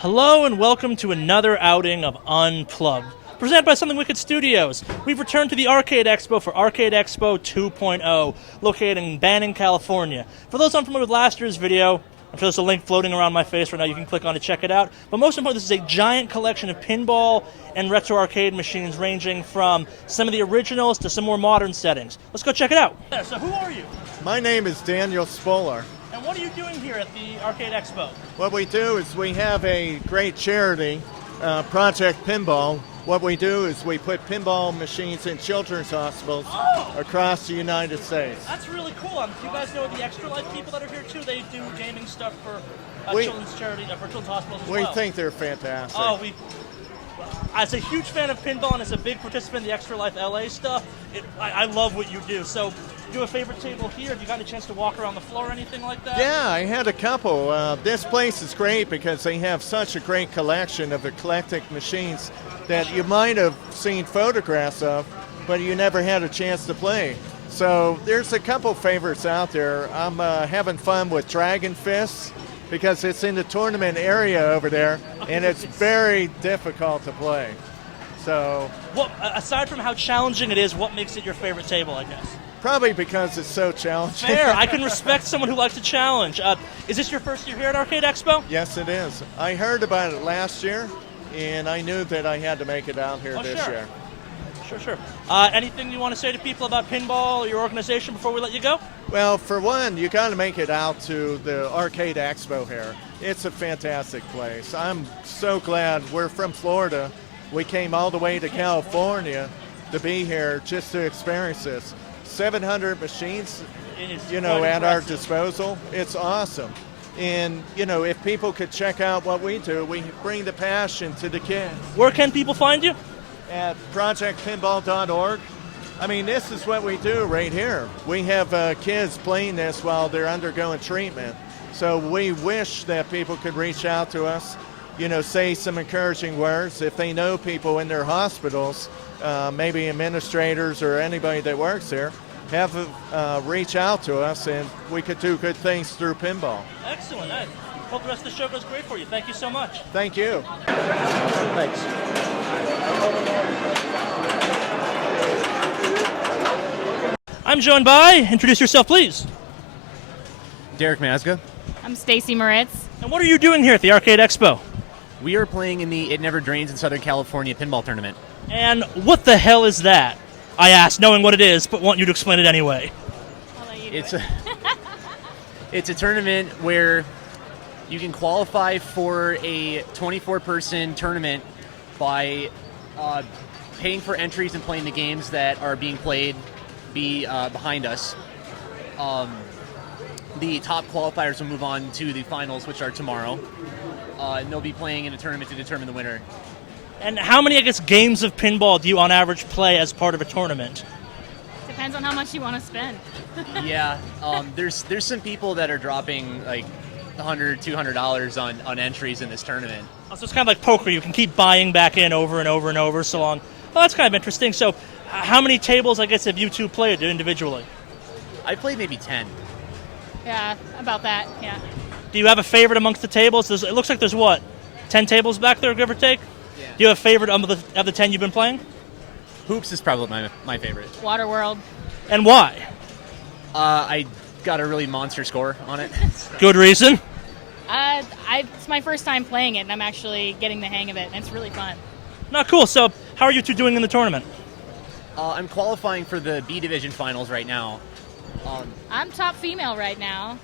Hello and welcome to another outing of Unplugged, presented by Something Wicked Studios. We've returned to the Arcade Expo for Arcade Expo 2.0, located in Banning, California. For those unfamiliar with last year's video, I'm sure there's a link floating around my face right now. You can click on to check it out. But most importantly, this is a giant collection of pinball and retro arcade machines ranging from some of the originals to some more modern settings. Let's go check it out. Yeah, so who are you? My name is Daniel Spolar. And what are you doing here at the Arcade Expo? What we do is we have a great charity, Project Pinball. What we do is we put pinball machines in children's hospitals across the United States. That's really cool. Do you guys know the Extra Life people that are here too? They do gaming stuff for children's charity, for children's hospitals as well. We think they're fantastic. As a huge fan of pinball and as a big participant in the Extra Life LA stuff, I love what you do. So, do you have a favorite table here? Have you gotten a chance to walk around the floor or anything like that? Yeah, I had a couple. This place is great because they have such a great collection of eclectic machines that you might have seen photographs of, but you never had a chance to play. So there's a couple favorites out there. I'm having fun with Dragon Fist because it's in the tournament area over there, and it's very difficult to play. So, aside from how challenging it is, what makes it your favorite table, I guess? Probably because it's so challenging. Fair. I can respect someone who likes a challenge. Is this your first year here at Arcade Expo? Yes, it is. I heard about it last year, and I knew that I had to make it out here this year. Sure. Anything you want to say to people about pinball or your organization before we let you go? Well, for one, you got to make it out to the Arcade Expo here. It's a fantastic place. I'm so glad we're from Florida. We came all the way to California to be here just to experience this. 700 machines, at our disposal. It's awesome. And, if people could check out what we do, we bring the passion to the kids. Where can people find you? At projectpinball.org. I mean, this is what we do right here. We have kids playing this while they're undergoing treatment. So we wish that people could reach out to us, say some encouraging words. If they know people in their hospitals, maybe administrators or anybody that works there, reach out to us, and we could do good things through pinball. Excellent. I hope the rest of the show goes great for you. Thank you so much. Thank you. Thanks. I'm joined by, introduce yourself, please. Derek Mazga. I'm Stacy Moritz. And what are you doing here at the Arcade Expo? We are playing in the It Never Drains in Southern California pinball tournament. And what the hell is that? I asked, knowing what it is, but want you to explain it anyway. I'll let you do it's a tournament where you can qualify for a 24-person tournament by paying for entries and playing the games that are being played behind us. The top qualifiers will move on to the finals, which are tomorrow. And they'll be playing in a tournament to determine the winner. And how many, games of pinball do you on average play as part of a tournament? Depends on how much you want to spend. Yeah, there's some people that are dropping like $100, $200 on entries in this tournament. So it's kind of like poker. You can keep buying back in over and over and over so long. Well, that's kind of interesting. So how many tables, have you two played individually? I played maybe 10. Yeah, about that, yeah. Do you have a favorite amongst the tables? It looks like there's 10 tables back there, give or take? Yeah. Do you have a favorite of the 10 you've been playing? Hoops is probably my favorite. Waterworld. And why? I got a really monster score on it. Good reason? It's my first time playing it, and I'm actually getting the hang of it, and it's really fun. No, cool. So how are you two doing in the tournament? I'm qualifying for the B Division finals right now. I'm top female right now.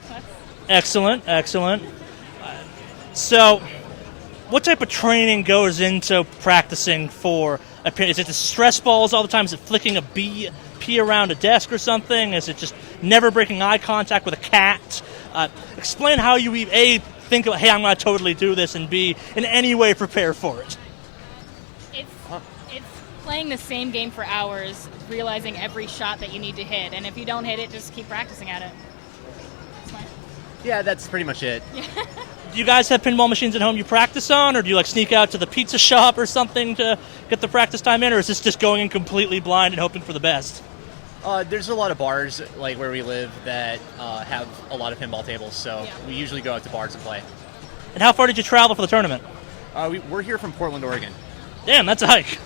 Excellent. So what type of training goes into practicing for a pin? Is it the stress balls all the time? Is it flicking a pea around a desk or something? Is it just never breaking eye contact with a cat? Explain how you, A, think of, hey, I'm going to totally do this, and B, in any way prepare for it. It's playing the same game for hours, realizing every shot that you need to hit, and if you don't hit it, just keep practicing at it. Yeah, that's pretty much it. Do you guys have pinball machines at home you practice on, or do you sneak out to the pizza shop or something to get the practice time in, or is this just going in completely blind and hoping for the best? There's a lot of bars like where we live that have a lot of pinball tables, so we usually go out to bars and play. And how far did you travel for the tournament? We're here from Portland, Oregon. Damn, that's a hike.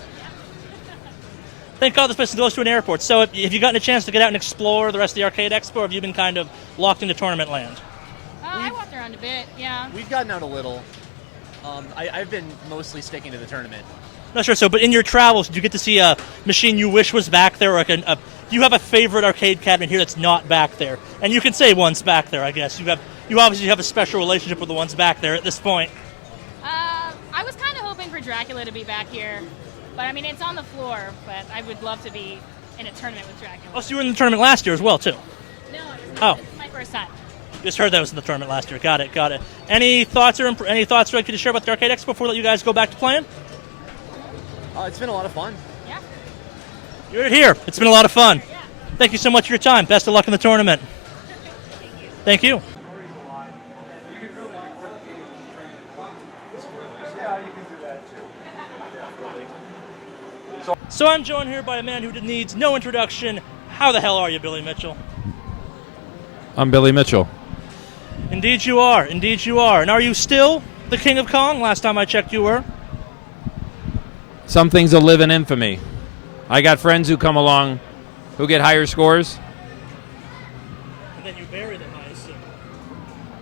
Thank God this place is close to an airport. So have you gotten a chance to get out and explore the rest of the Arcade Expo, or have you been kind of locked into tournament land? I walked around a bit, yeah. We've gotten out a little. I've been mostly sticking to the tournament. Not sure. So, but in your travels, did you get to see a machine you wish was back there, or do you have a favorite arcade cabinet here that's not back there? And you can say one's back there, I guess. You obviously have a special relationship with the ones back there at this point. I was kind of hoping for Dracula to be back here, but I mean it's on the floor. But I would love to be in a tournament with Dracula. Oh, so you were in the tournament last year as well, too? No, this is my first time. Just heard that was in the tournament last year. Got it. Any thoughts you'd like to share about the Arcade Expo before we let you guys go back to playing? It's been a lot of fun. Yeah. You're here. It's been a lot of fun. Yeah. Thank you so much for your time. Best of luck in the tournament. Thank you. So I'm joined here by a man who needs no introduction. How the hell are you, Billy Mitchell? I'm Billy Mitchell. Indeed you are. And are you still the King of Kong? Last time I checked, you were. Some things will live in infamy. I got friends who come along who get higher scores. And then you bury them, I assume.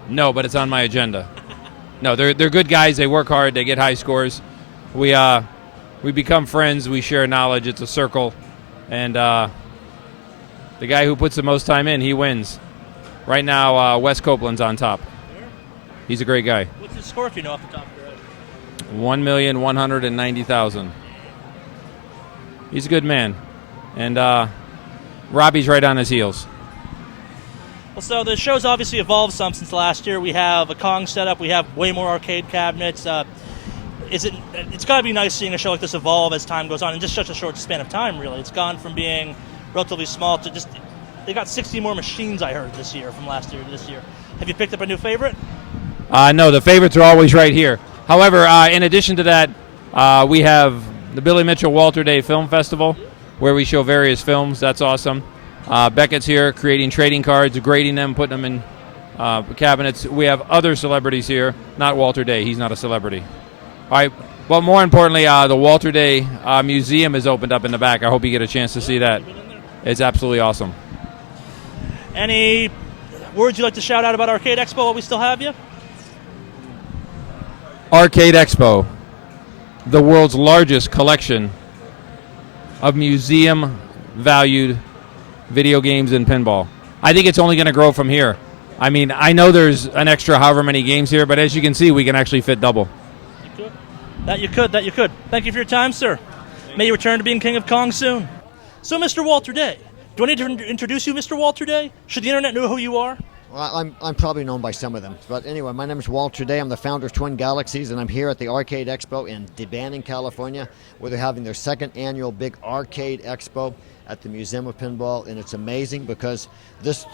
No, but it's on my agenda. No, they're good guys. They work hard. They get high scores. We become friends. We share knowledge. It's a circle. And the guy who puts the most time in, he wins. Right now, Wes Copeland's on top. He's a great guy. What's his score if you know off the top of your head? 1,190,000. He's a good man. And Robbie's right on his heels. Well, so the show's obviously evolved some since last year. We have a Kong setup. We have way more arcade cabinets. It's got to be nice seeing a show like this evolve as time goes on in just such a short span of time, really. It's gone from being relatively small to just... They got 60 more machines, I heard, this year from last year to this year. Have you picked up a new favorite? No, the favorites are always right here. However, in addition to that, we have the Billy Mitchell Walter Day Film Festival, where we show various films. That's awesome. Beckett's here creating trading cards, grading them, putting them in cabinets. We have other celebrities here, not Walter Day. He's not a celebrity. All right. But more importantly, the Walter Day Museum is opened up in the back. I hope you get a chance to see that. It's absolutely awesome. Any words you'd like to shout out about Arcade Expo while we still have you? Arcade Expo, the world's largest collection of museum-valued video games and pinball. I think it's only going to grow from here. I mean, I know there's an extra however many games here, but as you can see, we can actually fit double. You could. Thank you for your time, sir. May you return to being King of Kong soon. So, Mr. Walter Day, do I need to introduce you, Mr. Walter Day? Should the internet know who you are? Well, I'm probably known by some of them. But anyway, my name is Walter Day. I'm the founder of Twin Galaxies, and I'm here at the Arcade Expo in Banning, California, where they're having their second annual big Arcade Expo at the Museum of Pinball. And it's amazing because this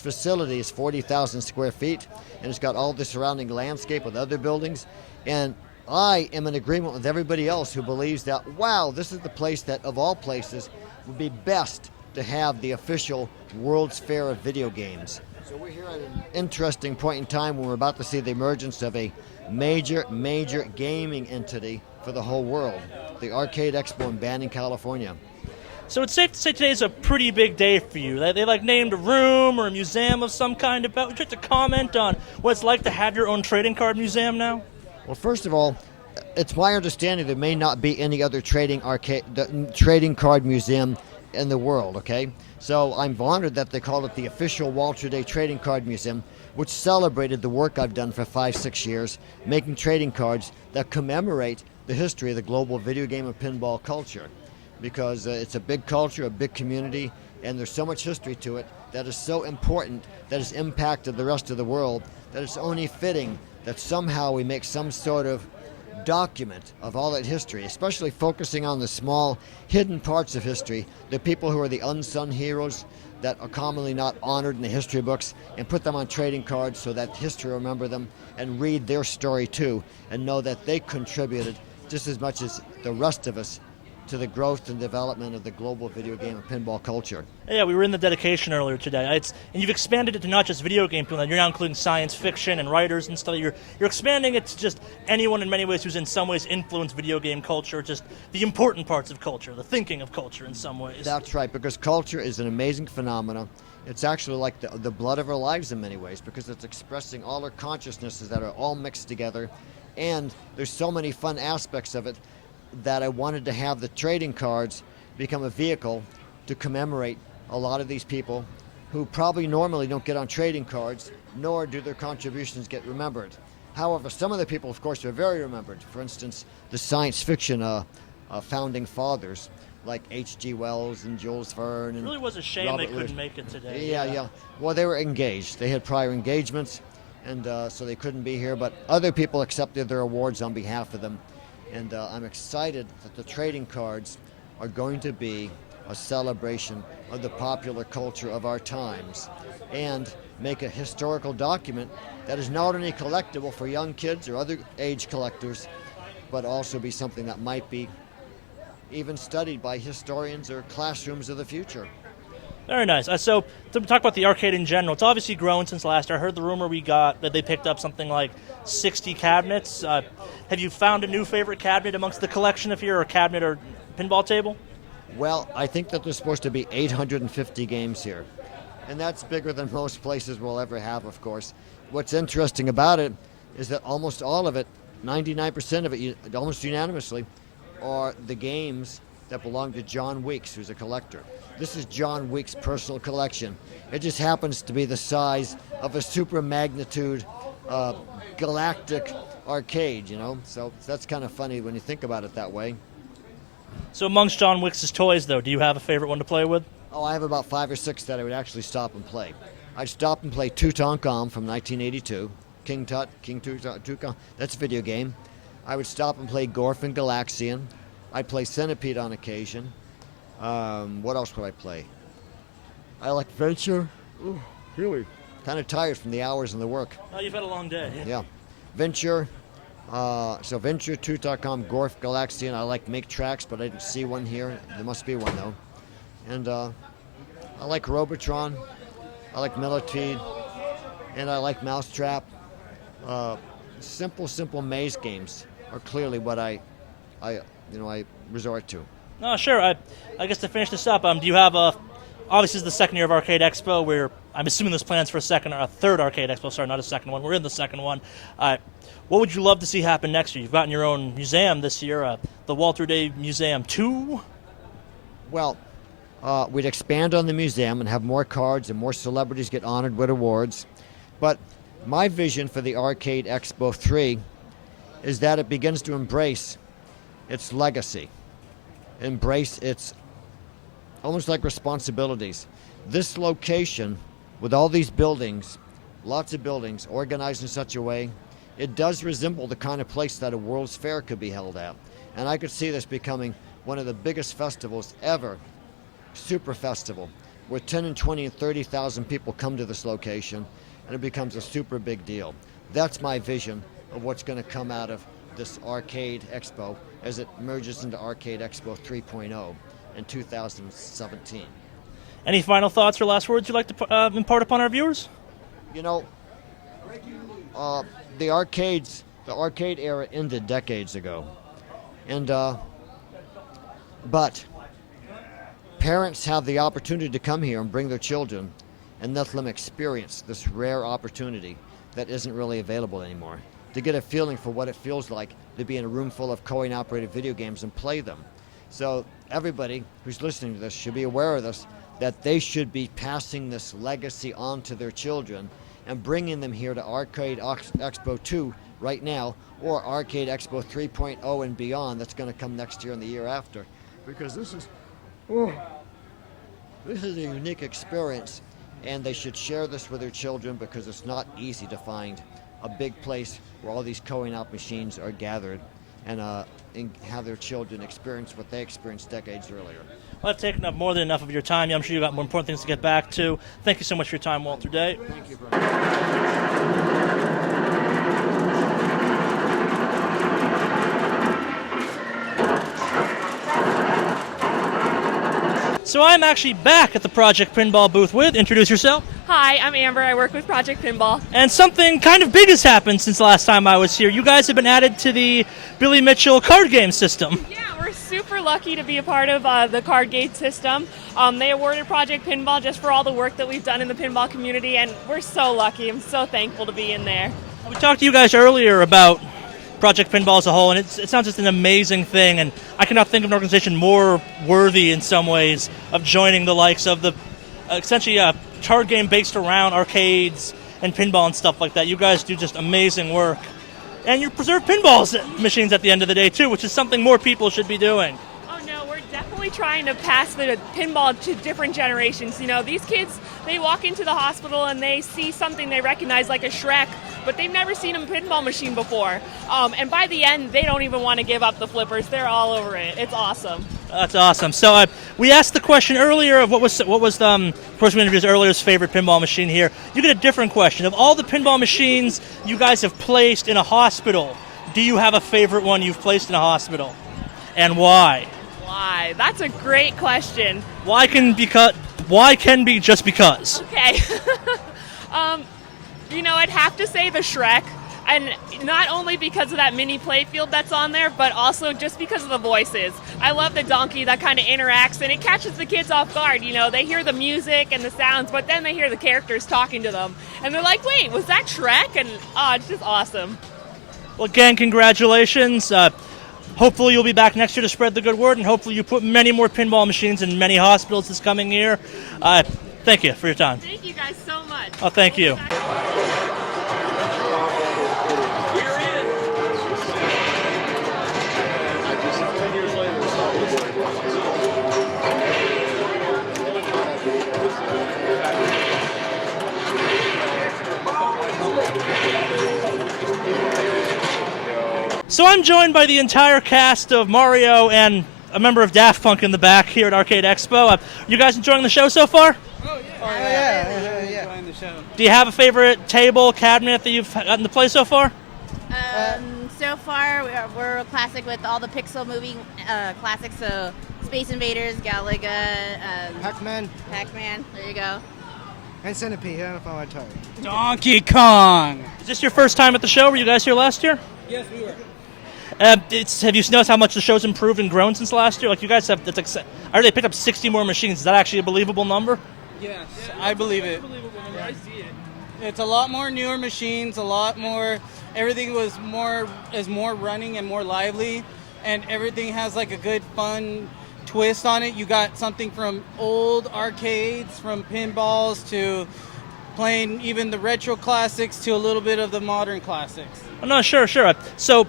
facility is 40,000 square feet, and it's got all the surrounding landscape with other buildings. And I am in agreement with everybody else who believes that, wow, this is the place that, of all places, would be best to have the official World's Fair of video games. So we're here at an interesting point in time when we're about to see the emergence of a major gaming entity for the whole world, the Arcade Expo in Banning, California. So it's safe to say today is a pretty big day for you. They like named a room or a museum of some kind. Would you like to comment on what it's like to have your own trading card museum now? Well, first of all, it's my understanding there may not be any other trading card museum in the world, okay? So I'm honored that they call it the official Walter Day Trading Card Museum, which celebrated the work I've done for 5-6 years, making trading cards that commemorate the history of the global video game and pinball culture. Because it's a big culture, a big community, and there's so much history to it that is so important, that has impacted the rest of the world, that it's only fitting that somehow we make some sort of document of all that history, especially focusing on the small hidden parts of history, the people who are the unsung heroes that are commonly not honored in the history books, and put them on trading cards so that history will remember them and read their story too, and know that they contributed just as much as the rest of us to the growth and development of the global video game and pinball culture. Yeah, we were in the dedication earlier today. And you've expanded it to not just video game people. You're now including science fiction and writers and stuff. You're expanding it to just anyone in many ways who's in some ways influenced video game culture, just the important parts of culture, the thinking of culture in some ways. That's right, because culture is an amazing phenomenon. It's actually like the blood of our lives in many ways, because it's expressing all our consciousnesses that are all mixed together. And there's so many fun aspects of it that I wanted to have the trading cards become a vehicle to commemorate a lot of these people who probably normally don't get on trading cards, nor do their contributions get remembered. However, some of the people, of course, are very remembered. For instance, the science fiction founding fathers like H.G. Wells and Jules Verne. It And really was a shame Robert they couldn't Louis. make it today. Yeah. Well, they were engaged. They had prior engagements, and so they couldn't be here. But other people accepted their awards on behalf of them. And I'm excited that the trading cards are going to be a celebration of the popular culture of our times and make a historical document that is not only collectible for young kids or other age collectors, but also be something that might be even studied by historians or classrooms of the future. Very nice. So to talk about the arcade in general, it's obviously grown since last. I heard the rumor we got that they picked up something like 60 cabinets. Have you found a new favorite cabinet amongst the collection if you're a cabinet or pinball table? Well, I think that there's supposed to be 850 games here, and that's bigger than most places will ever have, of course. What's interesting about it is that almost all of it, 99% of it, almost unanimously, are the games that belong to John Weeks, who's a collector. This is John Weeks' personal collection. It just happens to be the size of a super magnitude galactic arcade, So that's kind of funny when you think about it that way. So amongst John Wicks's toys, though, do you have a favorite one to play with? Oh, I have about 5 or 6 that I would actually stop and play. I'd stop and play Tutankhamun from 1982. King Tutankhamun, that's a video game. I would stop and play Gorf and Galaxian. I'd play Centipede on occasion. What else would I play? I like Venture. Ooh, really? Kind of tired from the hours and the work. Oh, you've had a long day. Yeah. Venture. So Venture, Tutankhamun, Gorf, Galaxian. I like Make Tracks, but I didn't see one here. There must be one, though. And I like Robotron. I like Millipede. And I like Mousetrap. Simple maze games are clearly what I resort to. No, sure. I guess to finish this up, do you have obviously this is the second year of Arcade Expo. I'm assuming there's plans for a third Arcade Expo. Sorry, not a second one. We're in the second one. What would you love to see happen next year? You've gotten your own museum this year, the Walter Day Museum 2. Well, we'd expand on the museum and have more cards and more celebrities get honored with awards. But my vision for the Arcade Expo 3 is that it begins to embrace its legacy, embrace its almost like responsibilities. This location, with all these buildings, lots of buildings, organized in such a way, it does resemble the kind of place that a World's Fair could be held at. And I could see this becoming one of the biggest festivals ever, super festival, where 10 and 20 and 30,000 people come to this location, and it becomes a super big deal. That's my vision of what's going to come out of this Arcade Expo as it merges into Arcade Expo 3.0 in 2017. Any final thoughts or last words you'd like to impart upon our viewers? The arcade era ended decades ago, and but parents have the opportunity to come here and bring their children and let them experience this rare opportunity that isn't really available anymore, to get a feeling for what it feels like to be in a room full of coin-operated video games and play them. So everybody who's listening to this should be aware of this, that they should be passing this legacy on to their children and bringing them here to Arcade Expo 2 right now, or Arcade Expo 3.0 and beyond that's going to come next year and the year after. Because this is a unique experience, and they should share this with their children because it's not easy to find a big place where all these coin-op machines are gathered and have their children experience what they experienced decades earlier. Well, I've taken up more than enough of your time. I'm sure you've got more important things to get back to. Thank you so much for your time, Walter Day. Thank you, Brian. So I'm actually back at the Project Pinball booth with, introduce yourself. Hi, I'm Amber. I work with Project Pinball. And something kind of big has happened since last time I was here. You guys have been added to the Billy Mitchell card game system. Yeah, we're super lucky to be a part of the card game system. They awarded Project Pinball just for all the work that we've done in the pinball community, and we're so lucky. I'm so thankful to be in there. We talked to you guys earlier about Project Pinball as a whole, and it sounds just an amazing thing, and I cannot think of an organization more worthy in some ways of joining the likes of the essentially a card game based around arcades and pinball and stuff like that. You guys do just amazing work. And you preserve pinball machines at the end of the day, too, which is something more people should be doing. Oh, no, we're definitely trying to pass the pinball to different generations. You know, these kids, they walk into the hospital and they see something they recognize like a Shrek, but they've never seen a pinball machine before. And by the end, they don't even want to give up the flippers. They're all over it. It's awesome. That's awesome. So we asked the question earlier of what was the person we introduced earlier's favorite pinball machine here. You get a different question. Of all the pinball machines you guys have placed in a hospital, do you have a favorite one you've placed in a hospital? And why? Why? That's a great question. Why can be just because? Okay. You know, I'd have to say the Shrek. And not only because of that mini playfield that's on there, but also just because of the voices. I love the donkey that kind of interacts, and it catches the kids off guard. You know, they hear the music and the sounds, but then they hear the characters talking to them. And they're like, wait, was that Shrek? And it's just awesome. Well, again, congratulations. Hopefully you'll be back next year to spread the good word, and hopefully you put many more pinball machines in many hospitals this coming year. Thank you for your time. Thank you guys so much. Oh, thank you. So I'm joined by the entire cast of Mario and a member of Daft Punk in the back here at Arcade Expo. You guys enjoying the show so far? Oh yeah. Enjoying the show. Do you have a favorite table, cabinet that you've gotten to play so far? So far, we're a classic with all the Pixel movie classics, so Space Invaders, Galaga, Pac-man Pac-Man, there you go. and Centipede. I don't know if I want to Donkey Kong. Is this your first time at the show? Were you guys here last year? Yes, we were. Have you noticed how much the show's improved and grown since last year? Like you guys have, I heard they picked up 60 more machines. Is that actually a believable number? Yes, I believe it. I see it. It's a lot more newer machines, a lot more. Everything is more running and more lively, and everything has like a good fun twist on it. You got something from old arcades, from pinballs to playing even the retro classics to a little bit of the modern classics. Oh, no, sure. So,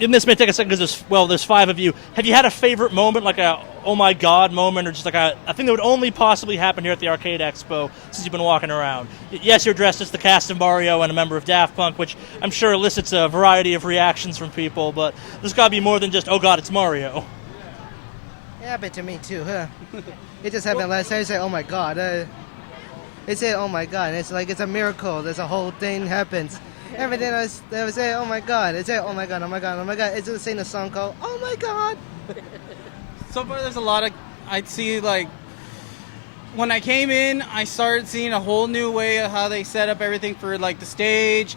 and this may take a second because there's five of you. Have you had a favorite moment, like a oh my god moment, or just like a thing that would only possibly happen here at the Arcade Expo since you've been walking around? Yes, you're dressed as the cast of Mario and a member of Daft Punk, which I'm sure elicits a variety of reactions from people, but there's got to be more than just, oh god, it's Mario. It happened to me too, huh? It just happened last time. I said, oh my god. It said, oh my god. And it's like, it's a miracle. There's a whole thing happens. Everything I was saying, oh my god. It said, oh my god, oh my god, oh my god. It's just saying a song called, oh my god. So far, there's a lot of, I'd see like, when I came in, I started seeing a whole new way of how they set up everything for like the stage.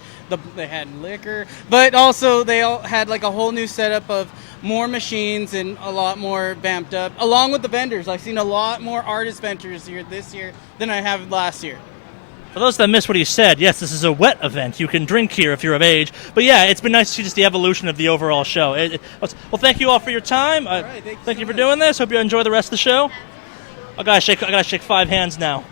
They had liquor, but also they all had like a whole new setup of more machines and a lot more vamped up. Along with the vendors, I've seen a lot more artist vendors here this year than I have last year. For those that missed what he said, yes, this is a wet event. You can drink here if you're of age. But yeah, it's been nice to see just the evolution of the overall show. Well, thank you all for your time. All right, thank you for doing this. Hope you enjoy the rest of the show. I gotta shake 5 hands now.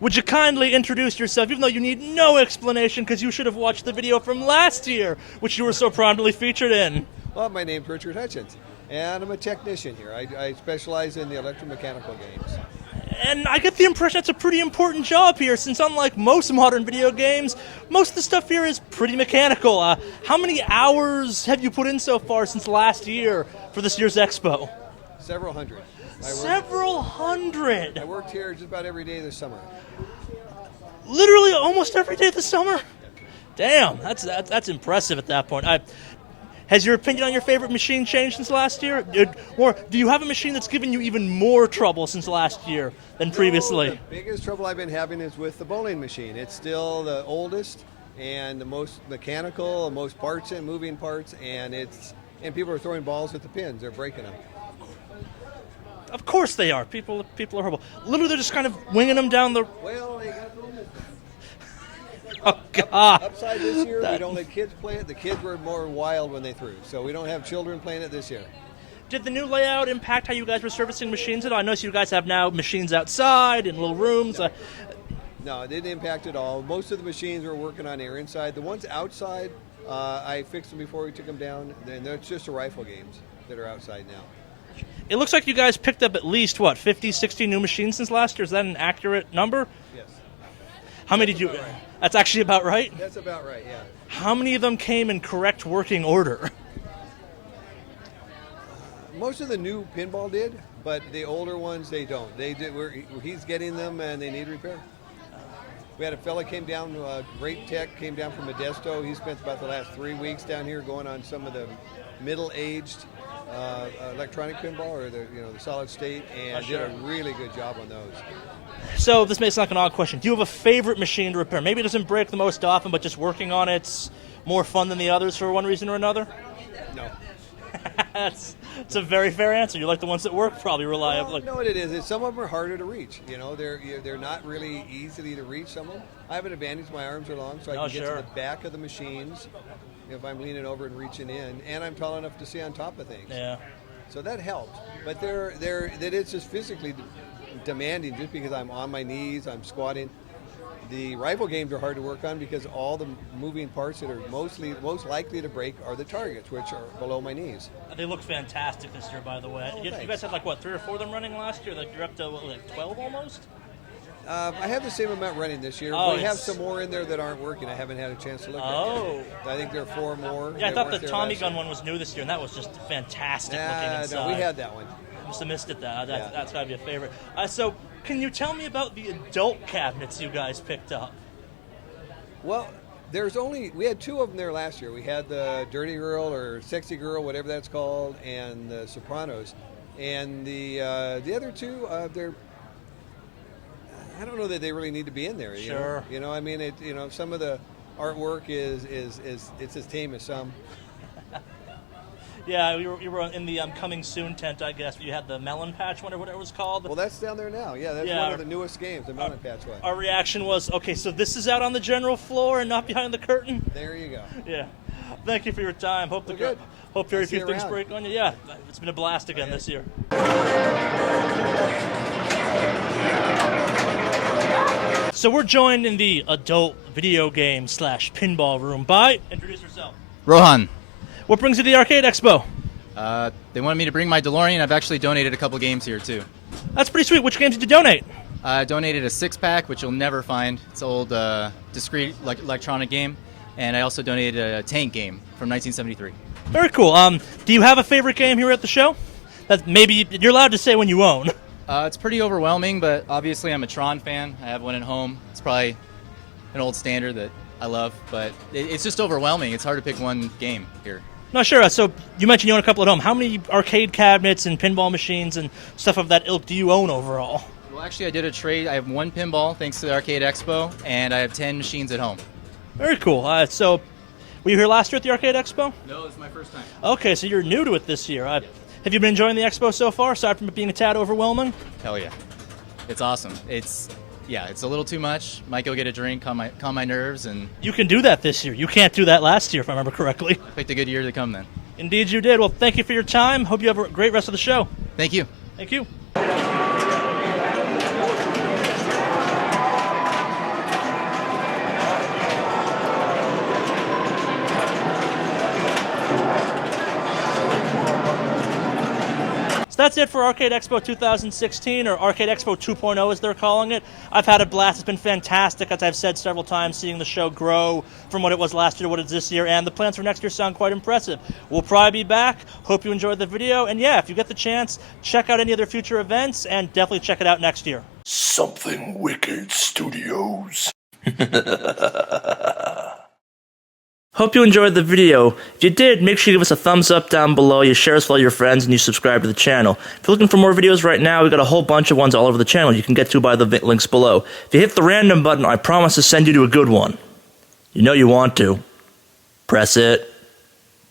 Would you kindly introduce yourself, even though you need no explanation because you should have watched the video from last year, which you were so prominently featured in? Well, my name's Richard Hutchins, and I'm a technician here. I specialize in the electromechanical games. And I get the impression it's a pretty important job here, since unlike most modern video games, most of the stuff here is pretty mechanical. How many hours have you put in so far since last year for this year's expo? Several hundred. Several hundred? I worked here just about every day this summer. Literally almost every day this summer? Damn, that's impressive at that point. Has your opinion on your favorite machine changed since last year? Or do you have a machine that's given you even more trouble since last year than previously? The biggest trouble I've been having is with the bowling machine. It's still the oldest and the most mechanical, the most parts and moving parts, and people are throwing balls at the pins. They're breaking them. Of course they are. People are horrible. Literally, they're just kind of winging them down the... Well, they got thrown this Oh, God. Upside this year, we don't let kids play it. The kids were more wild when they threw, so we don't have children playing it this year. Did the new layout impact how you guys were servicing machines at all? I noticed you guys have now machines outside in little rooms. No, it didn't impact at all. Most of the machines we're working on are inside. The ones outside, I fixed them before we took them down. And they're just the rifle games that are outside now. It looks like you guys picked up at least, 50, 60 new machines since last year? Is that an accurate number? Yes. How many did you... That's actually about right? That's about right, yeah. How many of them came in correct working order? Most of the new pinball did, but the older ones, they don't. He's getting them, and they need repair. We had a fella came down, great tech, came down from Modesto. He spent about the last 3 weeks down here going on some of the middle-aged electronic pinball, or the solid state, and did a really good job on those. So this may sound like an odd question. Do you have a favorite machine to repair? Maybe it doesn't break the most often, but just working on it's more fun than the others for one reason or another? No. That's a very fair answer. You like the ones that work probably reliably. Well, no, what it is some of them are harder to reach. They're not really easily to reach, some of them. I have an advantage. My arms are long, so I can get to the back of the machines if I'm leaning over and reaching in, and I'm tall enough to see on top of things. Yeah. So that helps. But it's just physically demanding, just because I'm on my knees, I'm squatting. The rifle games are hard to work on because all the moving parts that are most likely to break are the targets, which are below my knees. They look fantastic this year, by the way. You guys had 3 or 4 of them running last year? You're up to 12 almost? I have the same amount running this year. We have some more in there that aren't working. I haven't had a chance to look at yet. I think there are 4 more. Yeah, I thought the Tommy gun one was new this year, and that was just fantastic looking inside. No, we had that one. I must have missed it, though. That's got to be a favorite. So can you tell me about the adult cabinets you guys picked up? Well, we had 2 of them there last year. We had the Dirty Girl or Sexy Girl, whatever that's called, and the Sopranos. And the other 2, I don't know that they really need to be in there. Sure. Some of the artwork is it's as tame as some. Yeah, you were in the coming soon tent, I guess. You had the Melon Patch, whatever it was called. Well, that's down there now. Yeah, that's one of the newest games, the Melon Patch one. Our reaction was, okay, so this is out on the general floor and not behind the curtain? There you go. Yeah. Thank you for your time. Hope very few things break on you. Yeah, it's been a blast again this year. So we're joined in the adult video game / pinball room by, introduce yourself. Rohan. What brings you to the Arcade Expo? They wanted me to bring my DeLorean. I've actually donated a couple games here, too. That's pretty sweet. Which games did you donate? I donated a 6-pack, which you'll never find. It's an old discrete electronic game. And I also donated a tank game from 1973. Very cool. Do you have a favorite game here at the show? That maybe you're allowed to say when you own. It's pretty overwhelming, but obviously I'm a Tron fan. I have one at home. It's probably an old standard that I love, but it's just overwhelming. It's hard to pick one game here. No, sure. So you mentioned you own a couple at home. How many arcade cabinets and pinball machines and stuff of that ilk do you own overall? Well, actually, I did a trade. I have 1 pinball, thanks to the Arcade Expo, and I have 10 machines at home. Very cool. So were you here last year at the Arcade Expo? No, it's my first time. Okay, so you're new to it this year. Have you been enjoying the expo so far, aside from it being a tad overwhelming? Hell yeah. It's awesome. It's a little too much. Might go get a drink, calm my nerves, and... You can do that this year. You can't do that last year, if I remember correctly. I picked a good year to come then. Indeed you did. Well, thank you for your time. Hope you have a great rest of the show. Thank you. Thank you. So that's it for Arcade Expo 2016, or Arcade Expo 2.0 as they're calling it. I've had a blast. It's been fantastic, as I've said several times, seeing the show grow from what it was last year to what it is this year, and the plans for next year sound quite impressive. We'll probably be back. Hope you enjoyed the video, and yeah, if you get the chance, check out any other future events, and definitely check it out next year. Something Wicked Studios. Hope you enjoyed the video. If you did, make sure you give us a thumbs up down below, you share us with all your friends, and you subscribe to the channel. If you're looking for more videos right now, we've got a whole bunch of ones all over the channel you can get to by the links below. If you hit the random button, I promise to send you to a good one. You know you want to. Press it.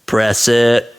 Press it.